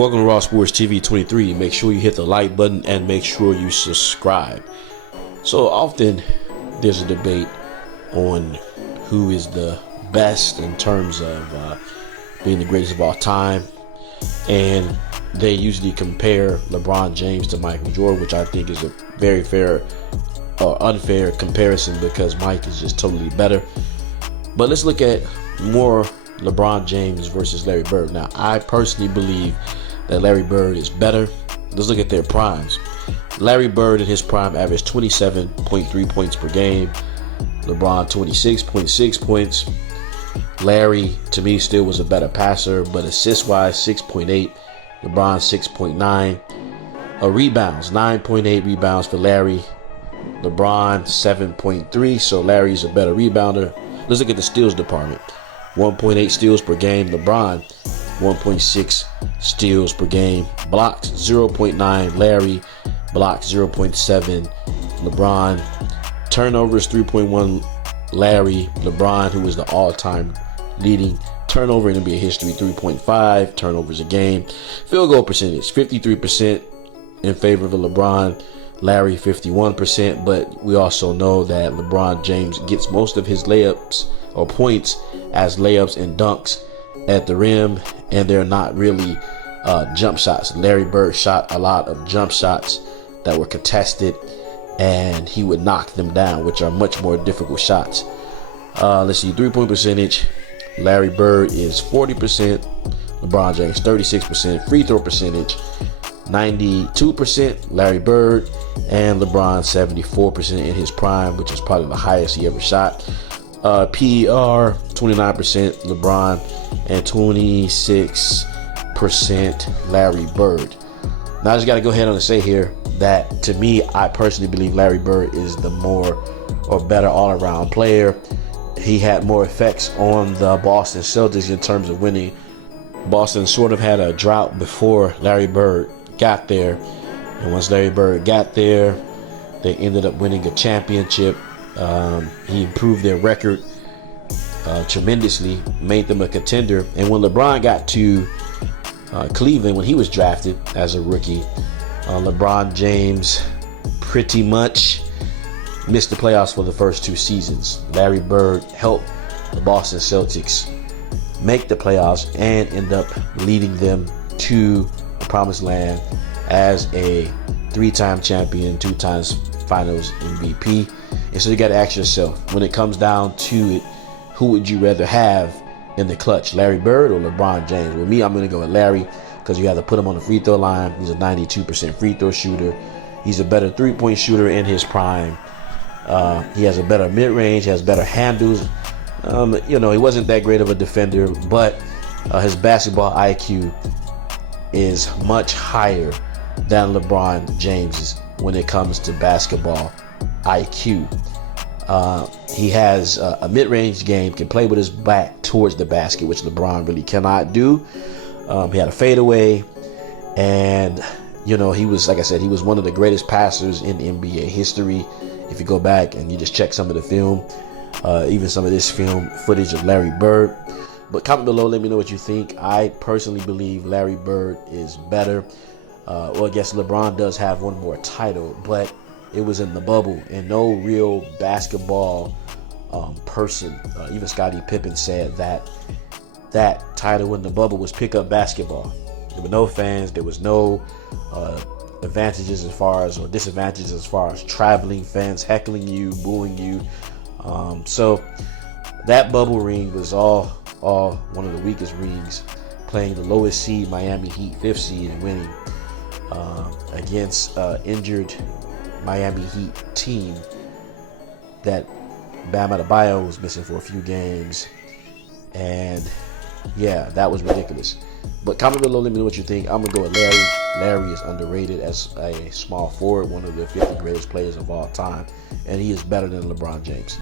Welcome to Raw Sports TV 23. Make sure you hit the like button and make sure you subscribe. So often there's a debate on who is the best in terms of being the greatest of all time. And they usually compare LeBron James to Michael Jordan, which I think is a very fair or unfair comparison because Mike is just totally better. But let's look at more LeBron James versus Larry Bird. Now, I personally believe that Larry Bird is better. Let's look at their primes. Larry Bird in his prime averaged 27.3 points per game. LeBron 26.6 points. Larry, to me, still was a better passer, but assist-wise, 6.8. LeBron 6.9. Rebounds, 9.8 rebounds for Larry. LeBron 7.3. So Larry's a better rebounder. Let's look at the steals department. 1.8 steals per game. LeBron 1.6 steals per game. Blocks 0.9 Larry. Blocks 0.7 LeBron. Turnovers 3.1 Larry. LeBron, who is the all-time leading turnover in NBA history, 3.5 turnovers a game. Field goal percentage 53% in favor of LeBron. Larry 51%, but we also know that LeBron James gets most of his layups or points as layups and dunks at the rim, and they're not really jump shots. Larry Bird shot a lot of jump shots that were contested, and he would knock them down, which are much more difficult shots. Let's see, 3-point percentage. Larry Bird is 40%. LeBron James 36%. Free throw percentage 92%. Larry Bird, and LeBron 74% in his prime, which is probably the highest he ever shot. PER 29% LeBron and 26% Larry Bird. Now I just got to go ahead and say here that to me, I personally believe Larry Bird is the more or better all-around player. He had more effects on the Boston Celtics in terms of winning. Boston sort of had a drought before Larry Bird got there, and once Larry Bird got there, they ended up winning a championship. He improved their record tremendously, made them a contender. And when LeBron got to Cleveland, when he was drafted as a rookie, LeBron James pretty much missed the playoffs for the first two seasons. Larry Bird helped the Boston Celtics make the playoffs and end up leading them to the promised land as a three-time champion, two times finals MVP. And so you got to ask yourself, when it comes down to it, who would you rather have in the clutch, Larry Bird or LeBron James? With me, I'm going to go with Larry because you have to put him on the free throw line. He's a 92% free throw shooter. He's a better three-point shooter in his prime. He has a better mid-range. He has better handles. He wasn't that great of a defender, but his basketball IQ is much higher than LeBron James's when it comes to basketball IQ. He has a mid-range game, can play with his back towards the basket, which LeBron really cannot do. He had a fadeaway, and he was, like I said, he was one of the greatest passers in NBA history. If you go back and you just check some of the film, even some of this film footage of Larry Bird. But comment below, let me know what you think. I personally believe Larry Bird is better. Well, I guess LeBron does have one more title, but it was in the bubble, and no real basketball person, even Scottie Pippen, said that that title in the bubble was pickup basketball. There were no fans. There was no advantages as far as, or disadvantages as far as traveling fans heckling you, booing you. So that bubble ring was all one of the weakest rings, playing the lowest seed Miami Heat, 5th seed, and winning against injured Miami Heat team that Bam Adebayo was missing for a few games. And yeah, that was ridiculous. But comment below, let me know what you think. I'm gonna go with Larry. Larry is underrated as a small forward, one of the 50 greatest players of all time, and he is better than LeBron James.